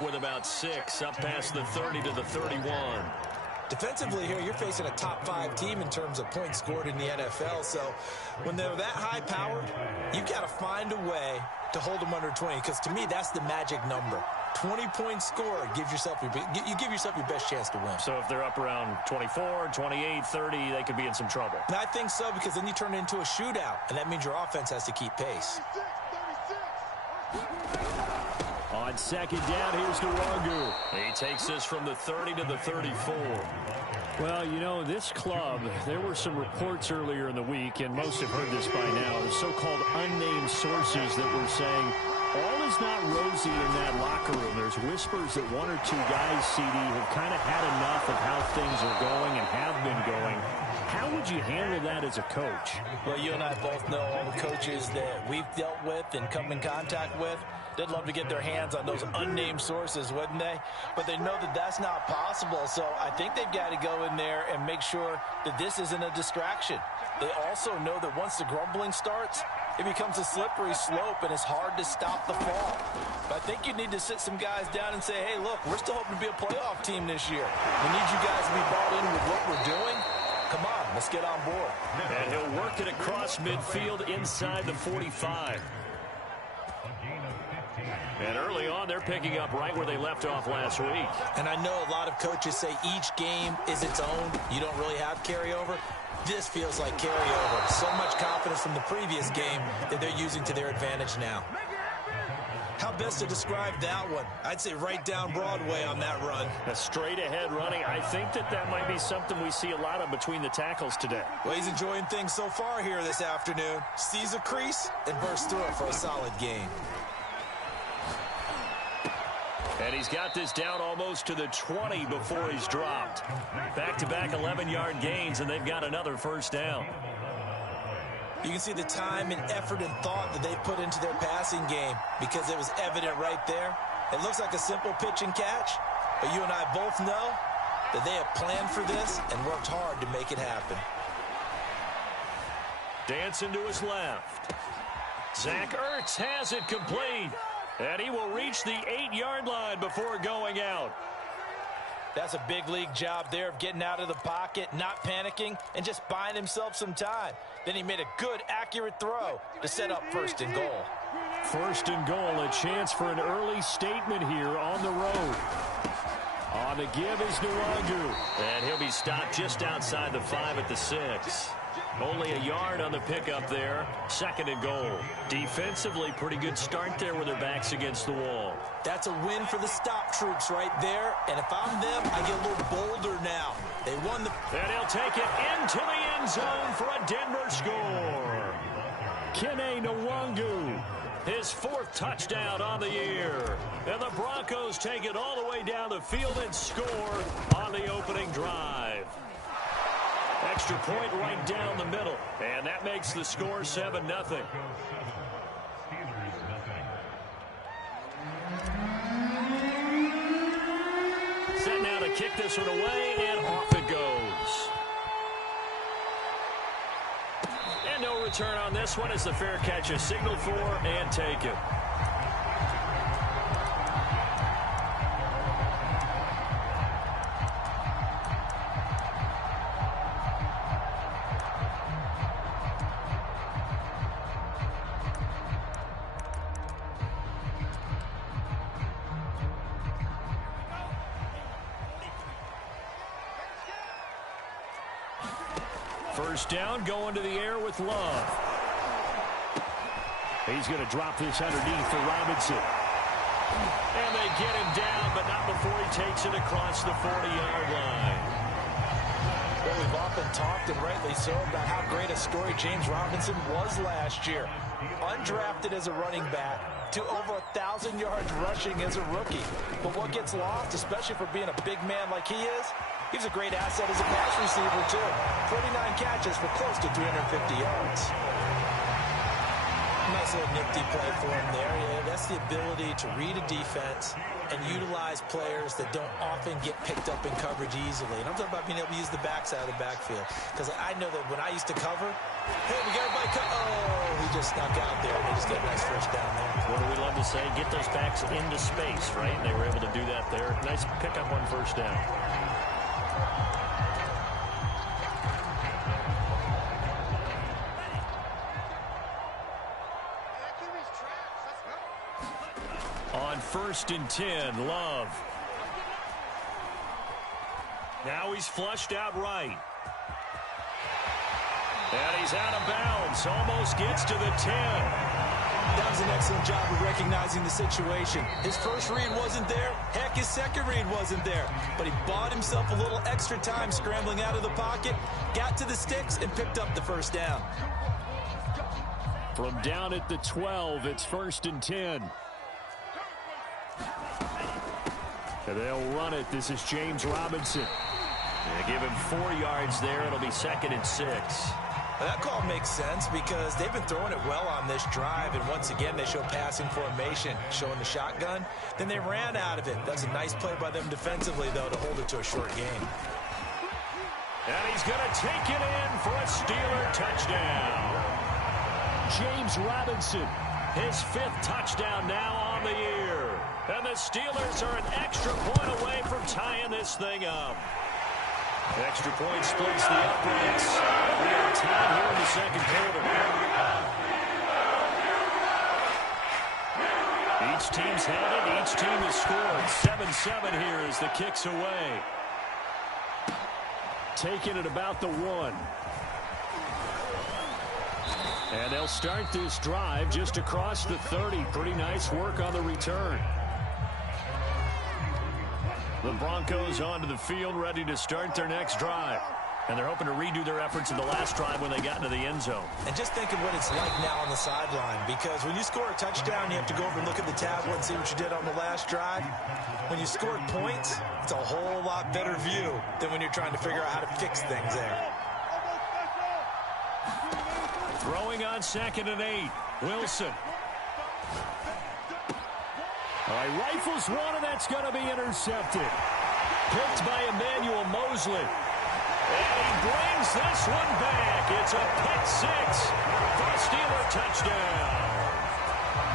up with about 6, up past the 30 to the 31. Defensively here, you're facing a top 5 team in terms of points scored in the NFL. So when they're that high powered, you've got to find a way to hold them under 20. Because to me, that's the magic number. 20 points scored, you give yourself your best chance to win. So if they're up around 24, 28, 30, they could be in some trouble. And I think so, because then you turn it into a shootout, and that means your offense has to keep pace. On second down, here's Nwangu. He takes this from the 30 to the 34. Well, you know, this club, there were some reports earlier in the week, and most have heard this by now, the so-called unnamed sources that were saying all is not rosy in that locker room. There's whispers that 1 or 2 guys, CD, have kind of had enough of how things are going and have been going. How would you handle that as a coach? Well, you and I both know all the coaches that we've dealt with and come in contact with. They'd love to get their hands on those unnamed sources, wouldn't they? But they know that that's not possible, so I think they've got to go in there and make sure that this isn't a distraction. They also know that once the grumbling starts, it becomes a slippery slope, and it's hard to stop the fall. But I think you need to sit some guys down and say, hey, look, we're still hoping to be a playoff team this year. We need you guys to be bought in with what we're doing. Come on, let's get on board. And he'll work it across midfield inside the 45. And early on, they're picking up right where they left off last week. And I know a lot of coaches say each game is its own. You don't really have carryover. This feels like carryover. So much confidence from the previous game that they're using to their advantage now. How best to describe that one? I'd say right down Broadway on that run. A straight-ahead running. I think that might be something we see a lot of between the tackles today. Well, he's enjoying things so far here this afternoon. Sees a crease and bursts through it for a solid game. And he's got this down almost to the 20 before he's dropped. Back-to-back 11-yard gains, and they've got another first down. You can see the time and effort and thought that they put into their passing game because it was evident right there. It looks like a simple pitch and catch, but you and I both know that they have planned for this and worked hard to make it happen. Dancing to his left. Zach Ertz has it complete. And he will reach the 8-yard line before going out. That's a big league job there of getting out of the pocket, not panicking, and just buying himself some time. Then he made a good, accurate throw to set up 1st and goal. 1st and goal, a chance for an early statement here on the road. On the give is Nwangu. And he'll be stopped just outside the 5 at the 6. Only a yard on the pickup there. 2nd and goal. Defensively, pretty good start there with their backs against the wall. That's a win for the stop troops right there. And if I'm them, I get a little bolder now. They won the... And he'll take it into the end zone for a Denver score. Kene Nwangu. His 4th touchdown on the year. And the Broncos take it all the way down the field and score on the opening drive. Extra point right down the middle. And that makes the score 7-0. Set now to kick this one away, and off it goes. And no return on this one as the fair catch is signaled for and taken. First down, going to the air with Love. He's going to drop this underneath for Robinson. And they get him down, but not before he takes it across the 40-yard line. Well, we've often talked, and rightly so, about how great a story James Robinson was last year. Undrafted as a running back to over 1,000 yards rushing as a rookie. But what gets lost, especially for being a big man like he is, he's a great asset as a pass receiver, too. 49 catches for close to 350 yards. nice little nifty play for him there. Yeah, that's the ability to read a defense and utilize players that don't often get picked up in coverage easily. And I'm talking about being able to use the backside of the backfield. Because I know that when I used to cover, hey, we got everybody oh, he just snuck out there. They just get a nice first down there. What do we love to say? Get those backs into space, right? And they were able to do that there. Nice pickup on first down. On 1st and 10, Love. Now he's flushed out right. And he's out of bounds. Almost gets to the 10. That was an excellent job of recognizing the situation. His first read wasn't there. Heck, his second read wasn't there. But he bought himself a little extra time scrambling out of the pocket, got to the sticks, and picked up the first down. From down at the 12, it's 1st and 10. And they'll run it. This is James Robinson. They give him 4 yards there. It'll be 2nd and 6. Well, that call makes sense because they've been throwing it well on this drive, and once again they show passing formation, showing the shotgun. Then they ran out of it. That's a nice play by them defensively, though, to hold it to a short game. And he's going to take it in for a Steeler touchdown. James Robinson. His 5th touchdown now on the year. And the Steelers are an extra point away from tying this thing up. Extra point splits the uprights. We are tied here in the second quarter. Each team's had it. Each team has scored. 7-7 here as the kick's away. Taking it about the 1. And they'll start this drive just across the 30. Pretty nice work on the return. The Broncos onto the field, ready to start their next drive. And they're hoping to redo their efforts in the last drive when they got into the end zone. And just think of what it's like now on the sideline, because when you score a touchdown, you have to go over and look at the tablet and see what you did on the last drive. When you scored points, it's a whole lot better view than when you're trying to figure out how to fix things there. Throwing on 2nd and 8. Wilson. All right, rifles one, and that's going to be intercepted. Picked by Emmanuel Mosley. And he brings this one back. It's a pick 6 for a Steeler touchdown.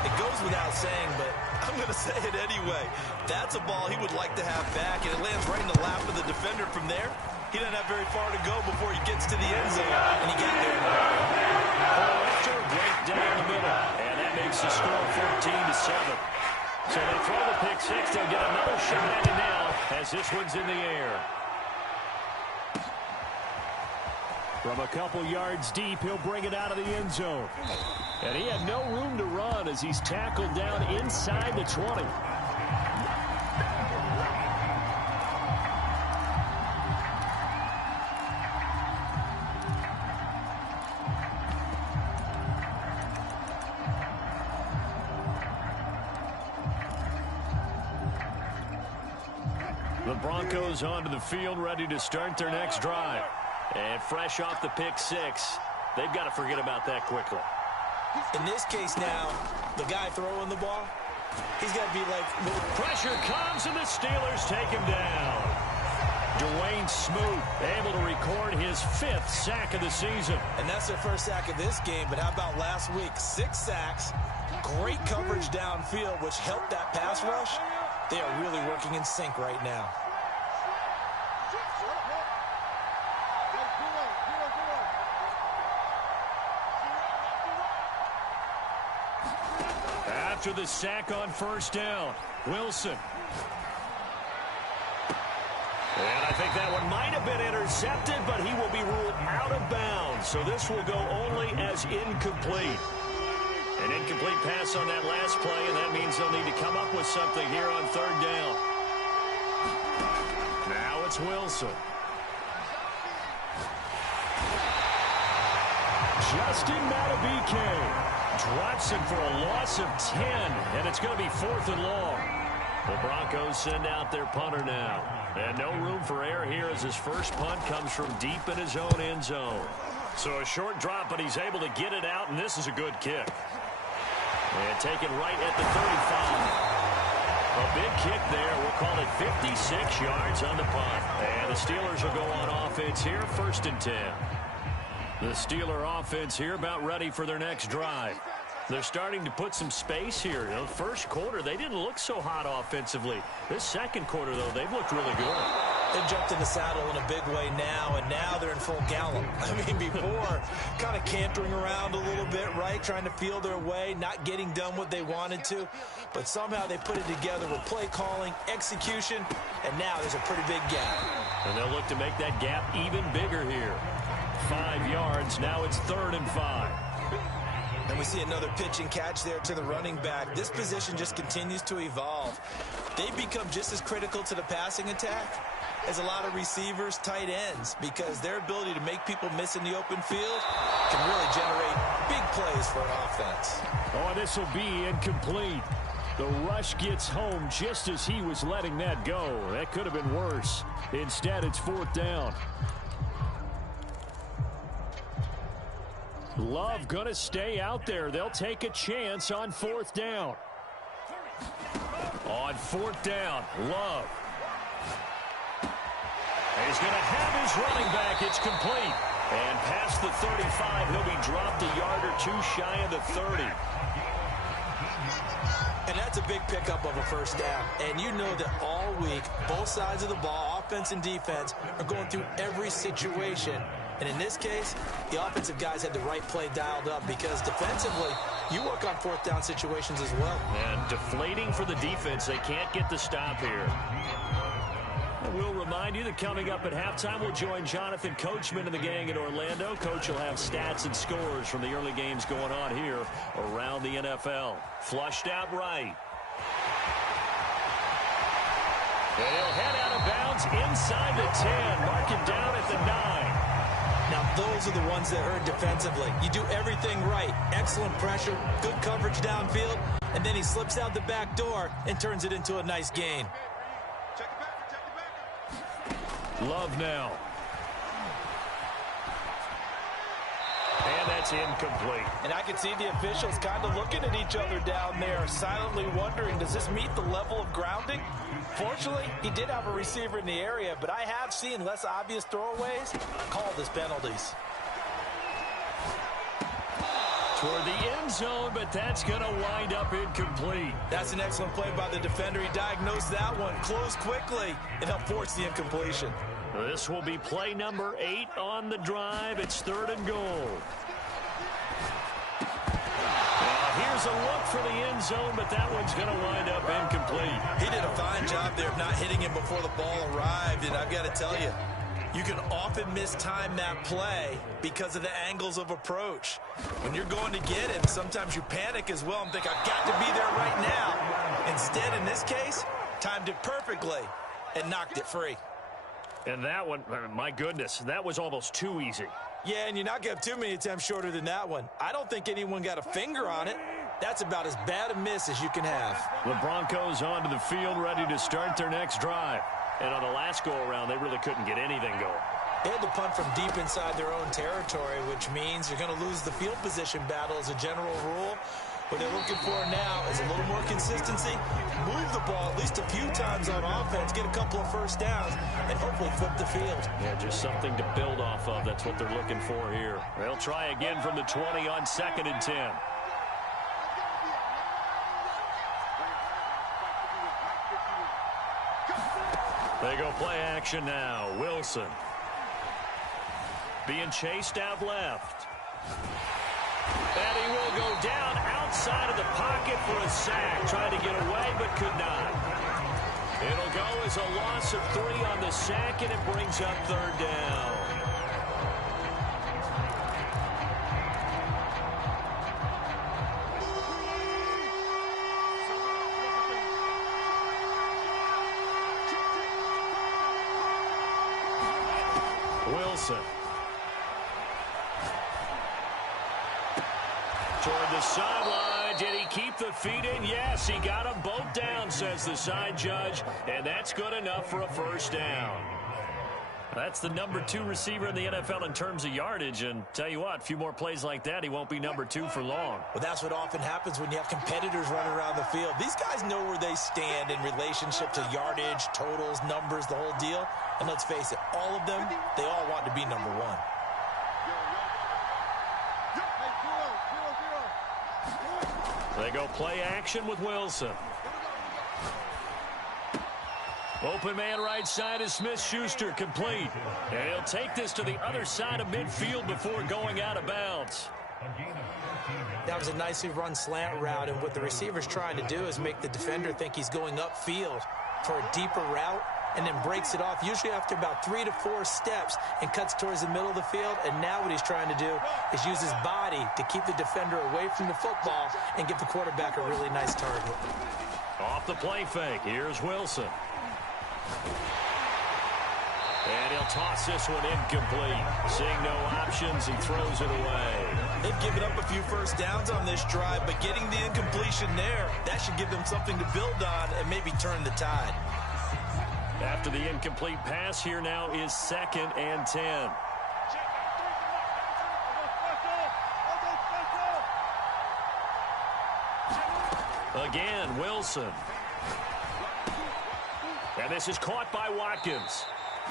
It goes without saying, but I'm going to say it anyway. That's a ball he would like to have back, and it lands right in the lap of the defender from there. He doesn't have very far to go before he gets to the end zone, and he got there. Right down the middle, and that makes the score 14-7. So they throw the pick 6. They'll get another shot at it now as this one's in the air. From a couple yards deep, he'll bring it out of the end zone. And he had no room to run as he's tackled down inside the 20. The Broncos onto the field, ready to start their next drive. And fresh off the pick 6, they've got to forget about that quickly. In this case now, the guy throwing the ball, he's got to be like, pressure comes and the Steelers take him down. Dwayne Smoot able to record his 5th sack of the season. And that's their first sack of this game, but how about last week? 6 sacks, great coverage downfield, which helped that pass rush. They are really working in sync right now. After the sack on first down, Wilson. And I think that one might have been intercepted, but he will be ruled out of bounds. So this will go only as incomplete. An incomplete pass on that last play, and that means they'll need to come up with something here on 3rd down. Now it's Wilson. Justin Matabike drops him for a loss of 10, and it's going to be 4th and long. The Broncos send out their punter now. And no room for error here as his first punt comes from deep in his own end zone. So a short drop, but he's able to get it out, and this is a good kick. And taken right at the 35. A big kick there. We'll call it 56 yards on the punt. And the Steelers will go on offense here, 1st and 10. The Steeler offense here about ready for their next drive. They're starting to put some space here. You know, first quarter, they didn't look so hot offensively. This second quarter, though, they've looked really good. They've jumped in the saddle in a big way now, and now they're in full gallop. I mean, before, kind of cantering around a little bit, right? Trying to feel their way, not getting done what they wanted to. But somehow they put it together with play calling, execution, and now there's a pretty big gap. And they'll look to make that gap even bigger here. 5 yards, now it's 3rd and 5. And we see another pitch and catch there to the running back. This position just continues to evolve. They become just as critical to the passing attack as a lot of receivers, tight ends, because their ability to make people miss in the open field can really generate big plays for an offense. Oh, this will be incomplete. The rush gets home just as he was letting that go. That could have been worse. Instead, it's 4th down. Love going to stay out there. They'll take a chance on 4th down. On 4th down, Love. He's going to have his running back. It's complete. And past the 35, he'll be dropped a yard or two shy of the 30. And that's a big pickup of a 1st down. And you know that all week, both sides of the ball, offense and defense, are going through every situation. And in this case, the offensive guys had the right play dialed up because defensively, you work on 4th down situations as well. And deflating for the defense. They can't get the stop here. And we'll remind you that coming up at halftime, we'll join Jonathan Coachman and the gang in Orlando. Coach will have stats and scores from the early games going on here around the NFL. Flushed out right. And he'll head out of bounds inside the 10. Mark him down at the 9. Now, those are the ones that hurt defensively. You do everything right. Excellent pressure, good coverage downfield, and then he slips out the back door and turns it into a nice gain. Love now. And that's incomplete. And I can see the officials kind of looking at each other down there, silently wondering, does this meet the level of grounding? Fortunately, he did have a receiver in the area, but I have seen less obvious throwaways called as penalties. Toward the end zone, but that's going to wind up incomplete. That's an excellent play by the defender. He diagnosed that one, closed quickly, and helped force the incompletion. This will be play number 8 on the drive. It's 3rd and goal. Here's a look for the end zone, but that one's going to wind up incomplete. He did a fine job there of not hitting him before the ball arrived, and I've got to tell you, you can often mistime that play because of the angles of approach. When you're going to get him, sometimes you panic as well and think, I've got to be there right now. Instead, in this case, timed it perfectly and knocked it free. And that one, my goodness, that was almost too easy. Yeah, and you're not going to have too many attempts shorter than that one. I don't think anyone got a finger on it. That's about as bad a miss as you can have. The Broncos onto the field, ready to start their next drive. And on the last go-around, they really couldn't get anything going. They had to punt from deep inside their own territory, which means you're going to lose the field position battle as a general rule. What they're looking for now is a little more consistency, move the ball at least a few times on offense, get a couple of 1st downs, and hopefully flip the field. Yeah, just something to build off of. That's what they're looking for here. They'll try again from the 20 on 2nd and 10. They go play action now. Wilson being chased out left. And he will go down outside of the pocket for a sack. Tried to get away, but could not. It'll go as a loss of 3 on the sack, and it brings up 3rd down. Wilson. Toward the sideline. Did he keep the feet in? Yes, he got them both down, says the side judge. And that's good enough for a 1st down. That's the number 2 receiver in the NFL in terms of yardage. And tell you what, a few more plays like that, he won't be number 2 for long. Well, that's what often happens when you have competitors running around the field. These guys know where they stand in relationship to yardage, totals, numbers, the whole deal. And let's face it, all of them, they all want to be number 1. They go play action with Wilson. Open man right side is Smith-Schuster, complete. And he'll take this to the other side of midfield before going out of bounds. That was a nicely run slant route, and what the receiver's trying to do is make the defender think he's going upfield for a deeper route, and then breaks it off, usually after about 3 to 4 steps, and cuts towards the middle of the field. And now what he's trying to do is use his body to keep the defender away from the football and give the quarterback a really nice target. Off the play fake, here's Wilson. And he'll toss this one incomplete. Seeing no options, he throws it away. They've given up a few first downs on this drive, but getting the incompletion there, that should give them something to build on and maybe turn the tide. After the incomplete pass, here now is 2nd and 10. Again, Wilson. And this is caught by Watkins.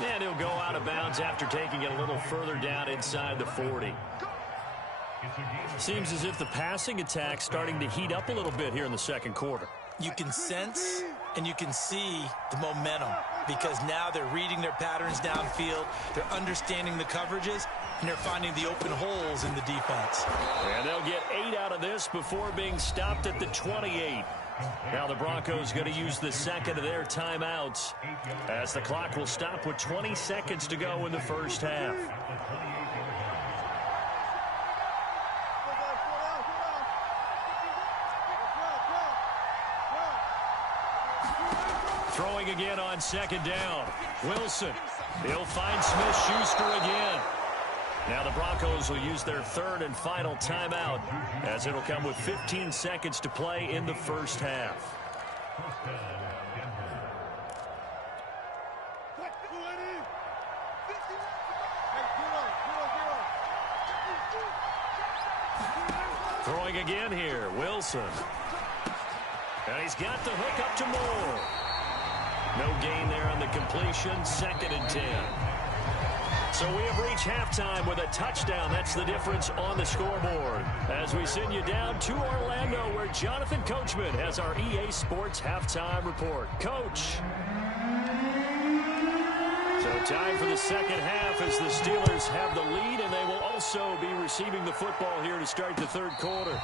And he'll go out of bounds after taking it a little further down inside the 40. Seems as if the passing attack's starting to heat up a little bit here in the second quarter. You can sense and you can see the momentum, because now they're reading their patterns downfield, they're understanding the coverages, and they're finding the open holes in the defense. And they'll get 8 out of this before being stopped at the 28. Now the Broncos going to use the second of their timeouts, as the clock will stop with 20 seconds to go in the first half. Throwing again on 2nd down. Wilson. He'll find Smith-Schuster again. Now the Broncos will use their 3rd and final timeout, as it'll come with 15 seconds to play in the first half. Throwing again here, Wilson. And he's got the hook up to Moore. No gain there on the completion, 2nd and 10. So we have reached halftime with a touchdown. That's the difference on the scoreboard. As we send you down to Orlando, where Jonathan Coachman has our EA Sports halftime report. Coach. So time for the second half as the Steelers have the lead, and they will also be receiving the football here to start the third quarter.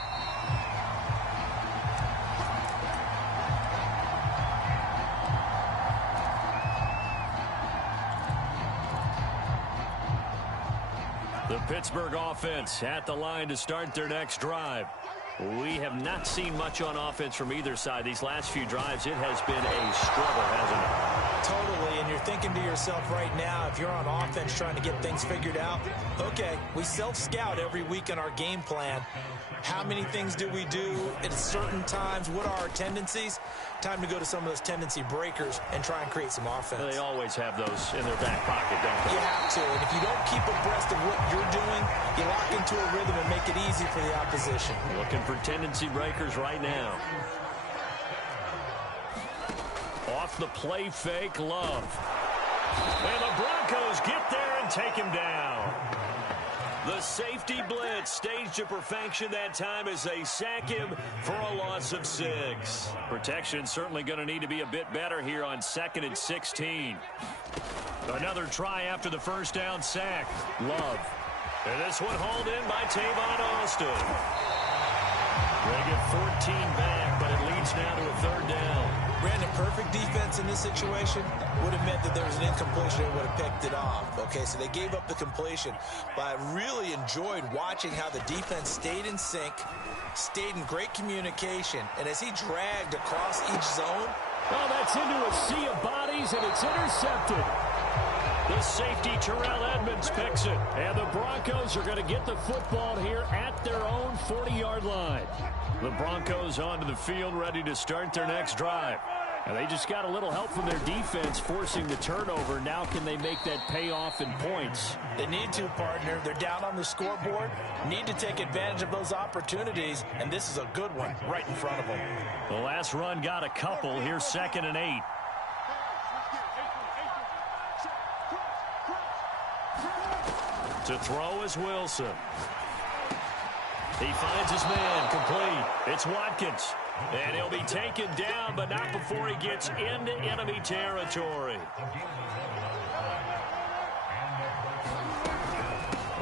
The Pittsburgh offense at the line to start their next drive. We have not seen much on offense from either side. These last few drives, it has been a struggle, hasn't it? Totally, and you're thinking to yourself right now, if you're on offense trying to get things figured out, okay, we self-scout every week in our game plan. How many things do we do at certain times? What are our tendencies? Time to go to some of those tendency breakers and try and create some offense. They always have those in their back pocket, don't they? You have to, and if you don't keep abreast of what you're doing, you lock into a rhythm and make it easy for the opposition. Looking for tendency breakers right now. Off the play fake, Love. And the Broncos get there and take him down. The safety blitz staged to perfection that time as they sack him for a loss of 6. Protection certainly going to need to be a bit better here on 2nd and 16. Another try after the first down sack. Love. And this one hauled in by Tavon Austin. They get 14 back, but it leads now to a 3rd down. Brandon, perfect defense in this situation would have meant that there was an incompletion and would have picked it off. Okay, so they gave up the completion, but I really enjoyed watching how the defense stayed in sync, stayed in great communication, and as he dragged across each zone. Oh, that's into a sea of bodies, and it's intercepted. The safety, Terrell Edmonds, picks it. And the Broncos are going to get the football here at their own 40-yard line. The Broncos onto the field, ready to start their next drive. And they just got a little help from their defense forcing the turnover. Now can they make that pay off in points? They need to, partner. They're down on the scoreboard. Need to take advantage of those opportunities. And this is a good one right in front of them. The last run got a couple. Here's 2nd and 8. To throw is Wilson. He finds his man, complete. It's Watkins. And he'll be taken down, but not before he gets into enemy territory.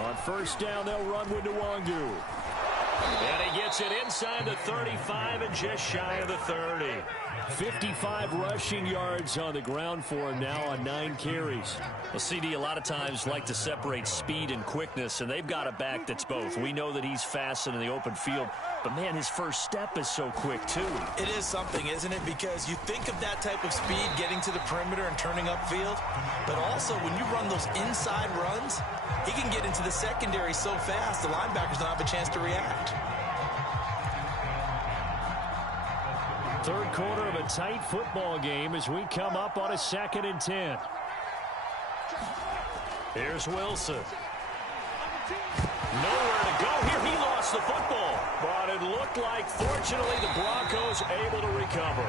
On 1st down, they'll run with Nwangu. And he gets it inside the 35 and just shy of the 30. 55 rushing yards on the ground for him now on 9 carries. Well, CD, a lot of times like to separate speed and quickness, and they've got a back that's both. We know that he's fast in the open field, but, man, his first step is so quick, too. It is something, isn't it? Because you think of that type of speed getting to the perimeter and turning upfield, but also when you run those inside runs, he can get into the secondary so fast the linebackers don't have a chance to react. 3rd quarter of a tight football game as we come up on a 2nd and 10. Here's Wilson. Nowhere to go here. He lost the football. But it looked like, fortunately, the Broncos able to recover.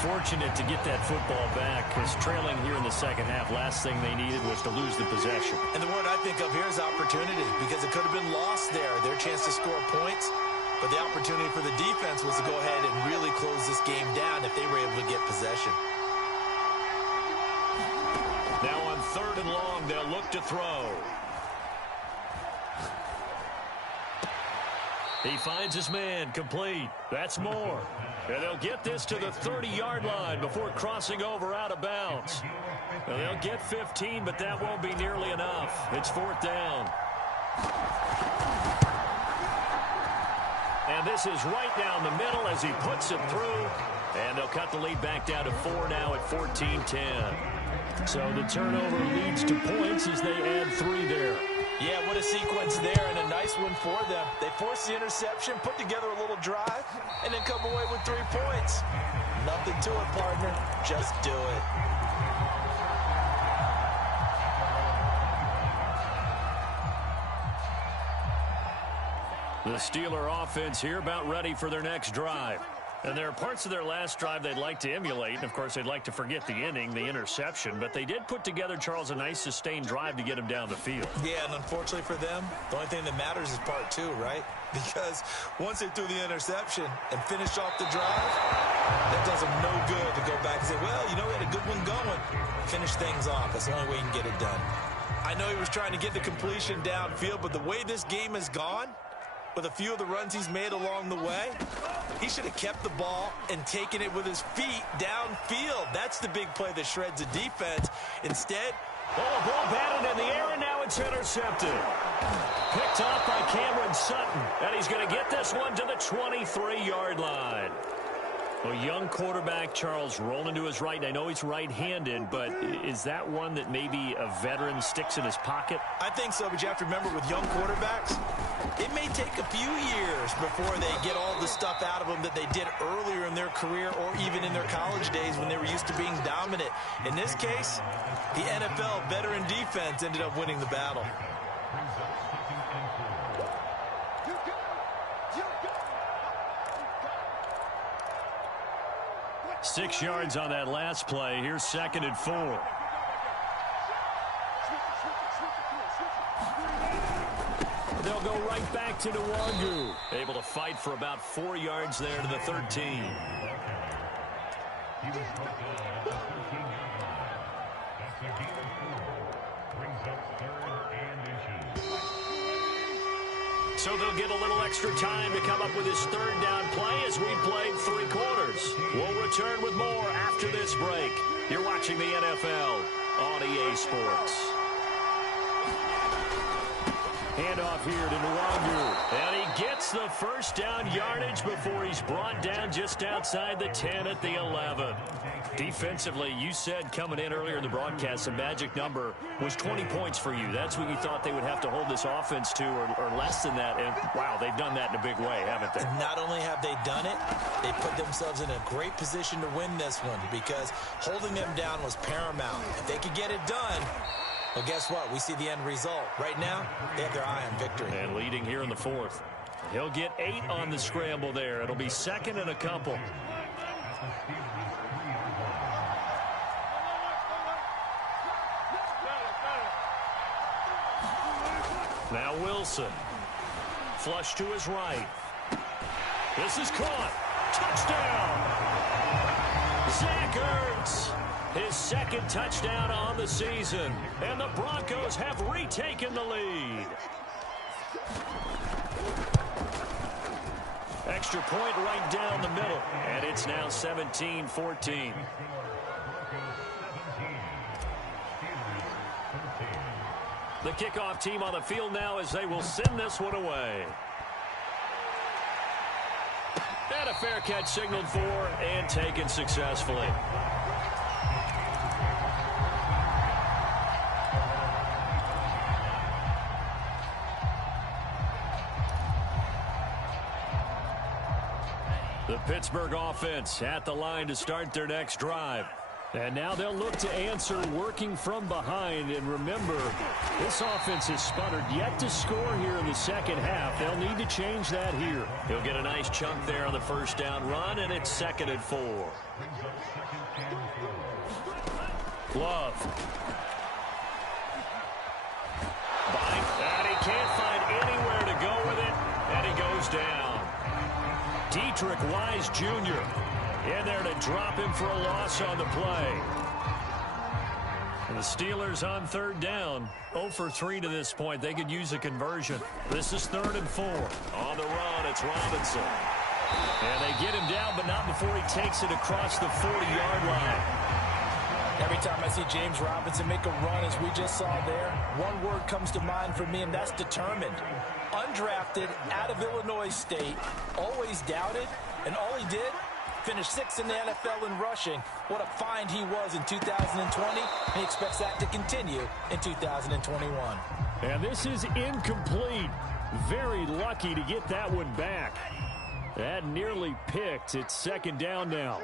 Fortunate to get that football back, because trailing here in the 2nd half, last thing they needed was to lose the possession. And the word I think of here is opportunity, because it could have been lost there. Their chance to score points. But the opportunity for the defense was to go ahead and really close this game down if they were able to get possession. Now on 3rd and long, they'll look to throw. He finds his man, complete. That's more. And they'll get this to the 30-yard line before crossing over out of bounds. Well, they'll get 15, but that won't be nearly enough. It's 4th down. And this is right down the middle as he puts it through. And they'll cut the lead back down to 4 now at 14-10. So the turnover leads to points as they add 3 there. Yeah, what a sequence there, and a nice one for them. They force the interception, put together a little drive, and then come away with 3 points. Nothing to it, partner. Just do it. The Steeler offense here about ready for their next drive. And there are parts of their last drive they'd like to emulate. And, of course, they'd like to forget the inning, the interception. But they did put together, Charles, a nice sustained drive to get him down the field. Yeah, and unfortunately for them, the only thing that matters is part 2, right? Because once they threw the interception and finished off the drive, that does them no good to go back and say, well, you know, we had a good one going. Finish things off. That's the only way you can get it done. I know he was trying to get the completion downfield, but the way this game has gone, with a few of the runs he's made along the way, he should have kept the ball and taken it with his feet downfield. That's the big play that shreds the defense. Instead, ball batted in the air, and now it's intercepted. Picked off by Cameron Sutton, and he's going to get this one to the 23-yard line. A young quarterback, Charles, rolling to his right. And I know he's right-handed, but is that one that maybe a veteran sticks in his pocket? I think so, but you have to remember with young quarterbacks, it may take a few years before they get all the stuff out of them that they did earlier in their career or even in their college days when they were used to being dominant. In this case, the NFL veteran defense ended up winning the battle. 6 yards on that last play. Here's 2nd and 4. They'll go right back to Nwangu. Able to fight for about 4 yards there to the 13. So they'll get a little extra time to come up with his 3rd down play as we played 3 quarters. We'll return with more after this break. You're watching the NFL on EA Sports. Handoff here to Nwangu. And he gets gets the first down yardage before he's brought down just outside the 10 at the 11. Defensively, you said coming in earlier in the broadcast, the magic number was 20 points for you. That's what you thought they would have to hold this offense to, or less than that. And, wow, they've done that in a big way, haven't they? Not only have they done it, they put themselves in a great position to win this one because holding them down was paramount. If they could get it done, well, guess what? We see the end result. Right now, they have their eye on victory. And leading here in the fourth. He'll get 8 on the scramble there. It'll be second and a couple. Now Wilson. Flush to his right. This is caught. Touchdown! Zach Ertz. His second touchdown on the season. And the Broncos have retaken the lead. Extra point right down the middle. And it's now 17-14. The kickoff team on the field now as they will send this one away. And a fair catch signaled for and taken successfully. The Pittsburgh offense at the line to start their next drive. And now they'll look to answer working from behind. And remember, this offense has sputtered yet to score here in the second half. They'll need to change that here. He'll get a nice chunk there on the first down run, and it's 2nd and 4. Love. And he can't find anywhere to go with it, and he goes down. Dietrich Wise Jr. in there to drop him for a loss on the play. And the Steelers on 3rd down. 0 for 3 to this point. They could use a conversion. This is 3rd and 4. On the run, it's Robinson. And they get him down, but not before he takes it across the 40-yard line. Every time I see James Robinson make a run, as we just saw there, one word comes to mind for me, and that's determined. Undrafted, out of Illinois State, always doubted, and all he did, finished 6th in the NFL in rushing. What a find he was in 2020. He expects that to continue in 2021. And this is incomplete. Very lucky to get that one back. That nearly picked. It's 2nd down now.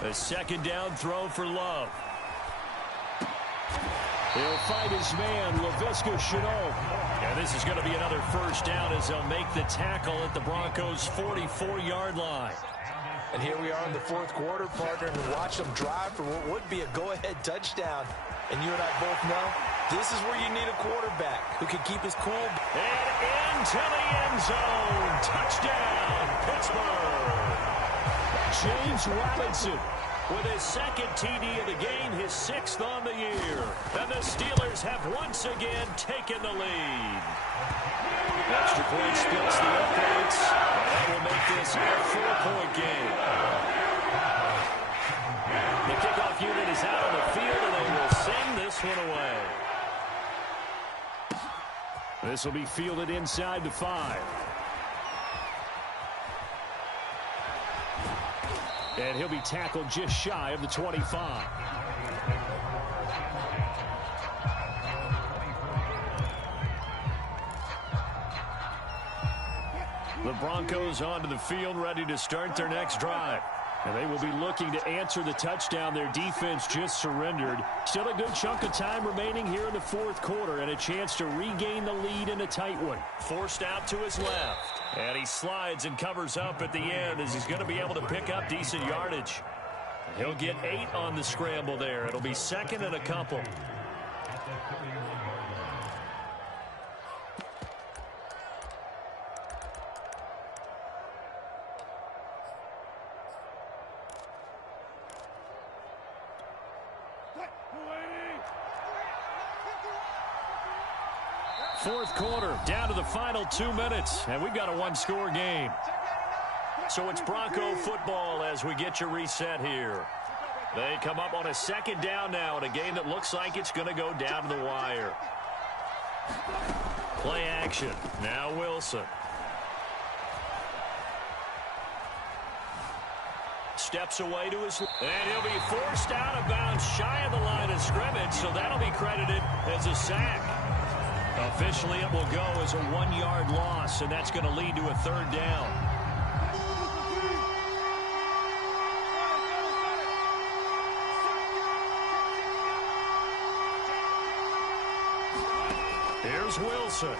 A 2nd down throw for Love. He'll fight his man, Laviska Shenault. And this is going to be another first down as they'll make the tackle at the Broncos' 44-yard line. And here we are in the 4th quarter, partner, and watch them drive for what would be a go-ahead touchdown. And you and I both know this is where you need a quarterback who can keep his cool. And into the end zone. Touchdown, Pittsburgh. James Robinson with his 2nd TD of the game, his 6th on the year. And the Steelers have once again taken the lead. Extra point splits the updates. That will make this a 4-point game. The kickoff unit is out on the field, and they will send this one away. This will be fielded inside the 5. And he'll be tackled just shy of the 25. The Broncos onto the field, ready to start their next drive. And they will be looking to answer the touchdown their defense just surrendered. Still a good chunk of time remaining here in the 4th quarter, and a chance to regain the lead in a tight one. Forced out to his left. And he slides and covers up at the end as he's going to be able to pick up decent yardage. He'll get 8 on the scramble there. It'll be 2nd and a couple. Fourth quarter, down to the final 2 minutes, and we've got a 1-score game. So it's Bronco football as we get you reset here. They come up on a 2nd down now in a game that looks like it's going to go down to the wire. Play action. Now Wilson. steps away to his... And he'll be forced out of bounds shy of the line of scrimmage, so that'll be credited as a sack. Officially, it will go as a 1-yard loss, and that's going to lead to a 3rd down. Here's Wilson.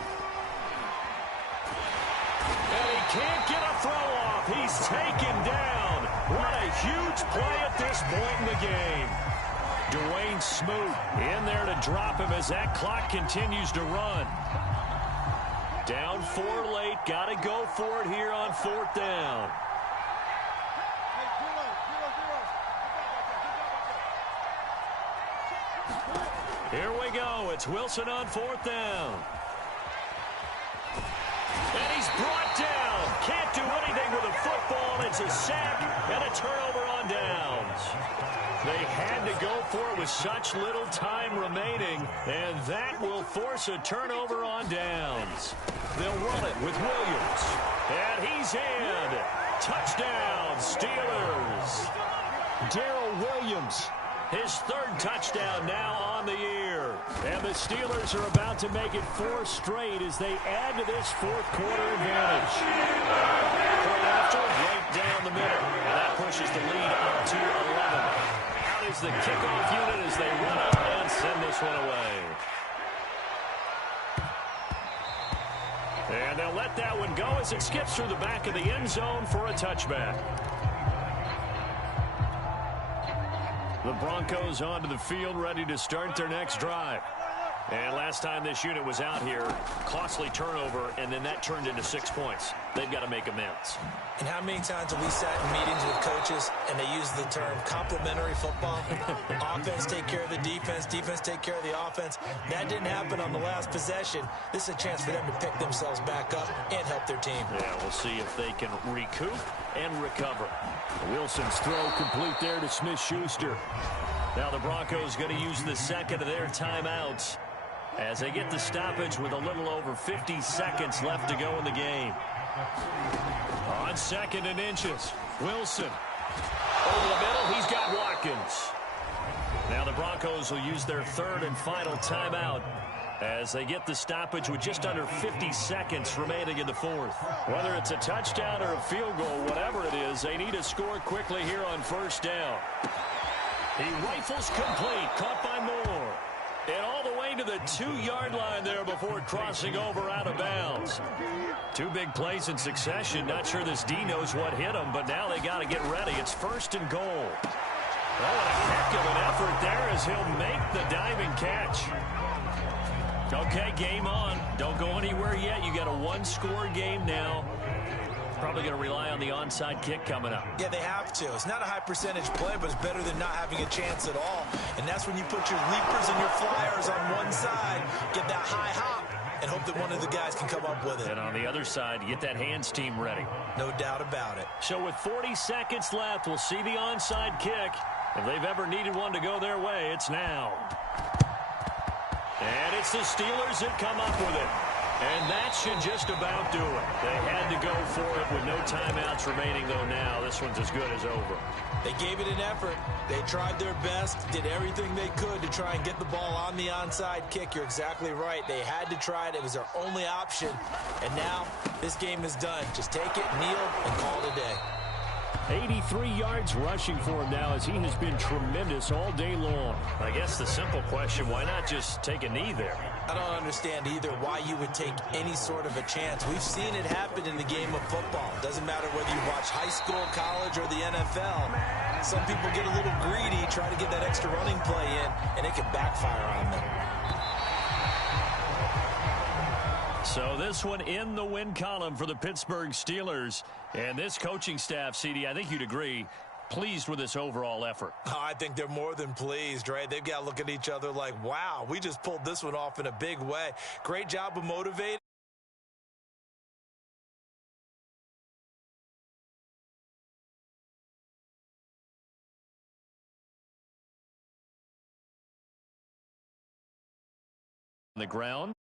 And he can't get a throw off. He's taken down. What a huge play at this point in the game. Dwayne Smoot in there to drop him as that clock continues to run. Down 4 late. Got to go for it here on 4th down. Here we go. It's Wilson on 4th down. And he's brought down. Can't do anything with a football. It's a sack and a turnover on downs. They had to go for it with such little time remaining, and that will force a turnover on downs. They'll run it with Williams. And he's in. Touchdown, Steelers. Darrell Williams. His 3rd touchdown now on the year. And the Steelers are about to make it 4 straight as they add to this 4th quarter advantage. Point after, right down the middle. And that pushes the lead up to 11. Out is the kickoff unit as they run up and send this one away. And they'll let that one go as it skips through the back of the end zone for a touchback. The Broncos onto the field, ready to start their next drive. And last time this unit was out here, costly turnover, and then that turned into 6 points. They've got to make amends. And how many times have we sat in meetings with coaches and they use the term complementary football? Offense take care of the defense, defense take care of the offense. That didn't happen on the last possession. This is a chance for them to pick themselves back up and help their team. Yeah, we'll see if they can recoup and recover. Wilson's throw complete there to Smith-Schuster. Now the Broncos going to use the second of their timeouts as they get the stoppage with a little over 50 seconds left to go in the game. On 2nd and inches, Wilson. Over the middle, he's got Watkins. Now the Broncos will use their 3rd and final timeout as they get the stoppage with just under 50 seconds remaining in the 4th. Whether it's a touchdown or a field goal, whatever it is, they need to score quickly here on 1st down. He rifles complete, caught by Moore. And all the way to the 2-yard line there before crossing over out of bounds. 2 big plays in succession. Not sure this D knows what hit him, but now they got to get ready. It's 1st and goal. Oh, what a heck of an effort there as he'll make the diving catch. Okay, game on. Don't go anywhere yet. You got a 1-score game now. Probably going to rely on the onside kick coming up. Yeah, they have to. It's not a high percentage play, but it's better than not having a chance at all. And that's when you put your leapers and your flyers on one side, get that high hop, and hope that one of the guys can come up with it. And on the other side, you get that hands team ready. No doubt about it. So with 40 seconds left, we'll see the onside kick. If they've ever needed one to go their way, it's now. And it's the Steelers that come up with it. And that should just about do it. They had to go for it with no timeouts remaining, though now this one's as good as over. They gave it an effort. They tried their best, did everything they could to try and get the ball on the onside kick. You're exactly right. They had to try it. It was their only option. And now this game is done. Just take it, kneel, and call it a day. 83 yards rushing for him now as he has been tremendous all day long. I guess the simple question, why not just take a knee there? I don't understand either why you would take any sort of a chance. We've seen it happen in the game of football. Doesn't matter whether you watch high school, college, or the NFL. Some people get a little greedy, try to get that extra running play in, and it can backfire on them. So this one in the win column for the Pittsburgh Steelers. And this coaching staff, CD, I think you'd agree, pleased with this overall effort. Oh, I think they're more than pleased, right? They've got to look at each other like, wow, we just pulled this one off in a big way. Great job of motivating. The ground.